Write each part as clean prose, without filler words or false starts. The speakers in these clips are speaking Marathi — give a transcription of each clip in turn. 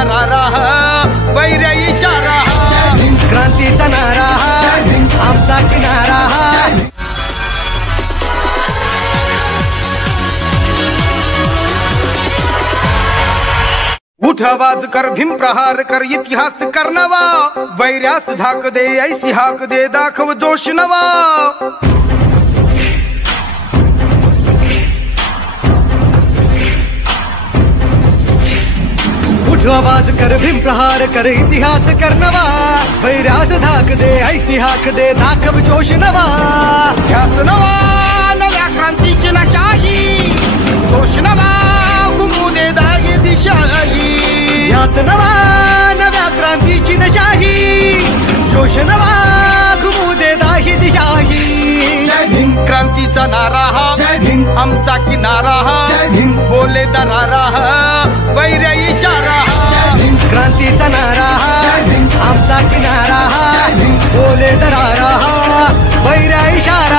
दरारा वैर्या इशारा क्रांतीचा नारा आमचा किनारा उठ आवाज कर भीम प्रहार कर इतिहास कर नवा वैर्यास धाक दे ऐसी हाक दे दाखव जोश नवा उठ आवाज कर भीम प्रहार कर इतिहास कर नवा वैर्यास धाक दे ऐसी हाक दे दाखव जोश नवा ध्यास नवा नव्या क्रांतीची नशाही जोश नवा घुमू दे दागी दिशाही ध्यास नवा नव्या क्रांतीची नशाही जोश नवा घुमू दे दाही दिशाही जय भीम क्रांतीचा नारा जय भीम आमचा किनारा जय भीम बोले दरारा वैर्या इशारा क्रांतीचा नारा आमचा किनारा बोले दरारा वैर्या इशारा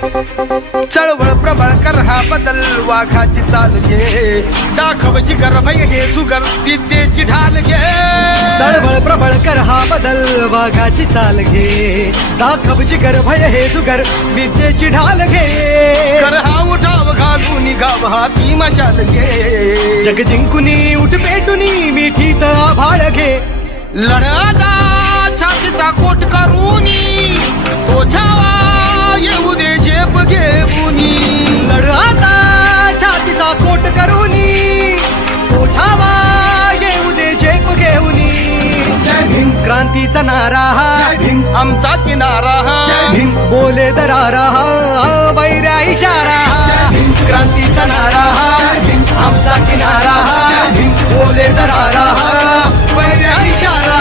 चळवळ प्रबळ कर हा बदल वाघाची चाल घे दाखव जिगर भय हे जुगर विद्येची ढाल घे चळवळ प्रबळ कर हा बदल वाघाची चाल घे दाखव जिगर भय हे जुगर विद्येची ढाल घे कर हा उठाव घालून गाव हाती मशाल घे जग जिंकुनी उठ पेटुनी मिठीत आभाळ घे लढादा छातीचा कोट करूनी तो छावा येऊ दे झेप घेऊनी लढाता छातीचा कोट करूनी तो छावा येऊ दे झेप घेऊनी जय भीम क्रांतीचा नारा आमचा किनारा जय भीम बोले दरारा वैर्या इशारा क्रांतीचा नारा आमचा किनारा बोले दरारा वैर्या इशारा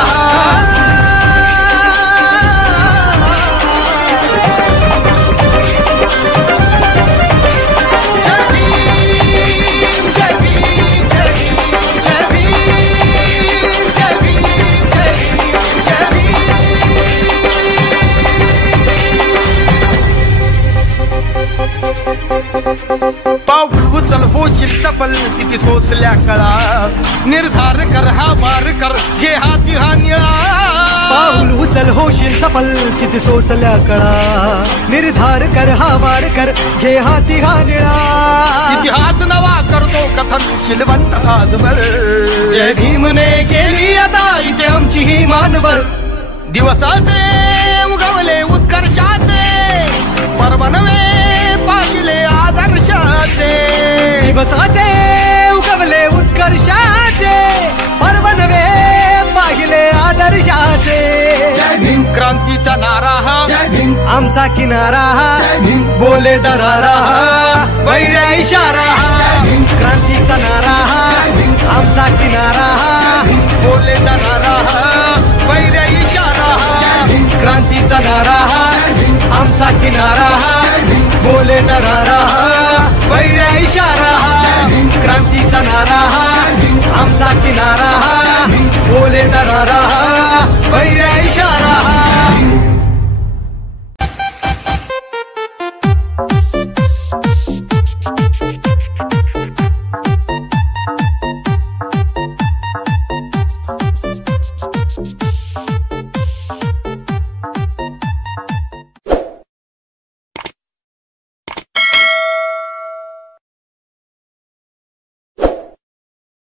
उचल होशील सफल किती सोसल्या कळा निर्धार कर हा वार कर घे हाती हा निळा पाऊल उचल होशील सफल किती सोसल्या कळा निर्धार कर हा वार कर घे हाती हा निळा इतिहास नवा करतो कथन शिलवंत आजवर जय भीमने केली आता इथे आमची ही मानवर दिवसाचे उगवले उत्कर्षाचे पर्व नवे पाहिले आदर्शाचे दिवसाचे उगवले उत्कर्षाचे पर्व नवे पाहिले आदर्शाचे जय भीम क्रांतीचा नारा जय भीम आमचा किनारा बोले दरारा वैर्या इशारा क्रांतीचा नारा आमचा किनारा बोले दरारा वैर्या इशारा क्रांतीचा नारा आमचा किनारा बोले दरारा वैर्या इशारा क्रांतीचा नारा आमचा किनारा बोले दरारा वैर्या इशारा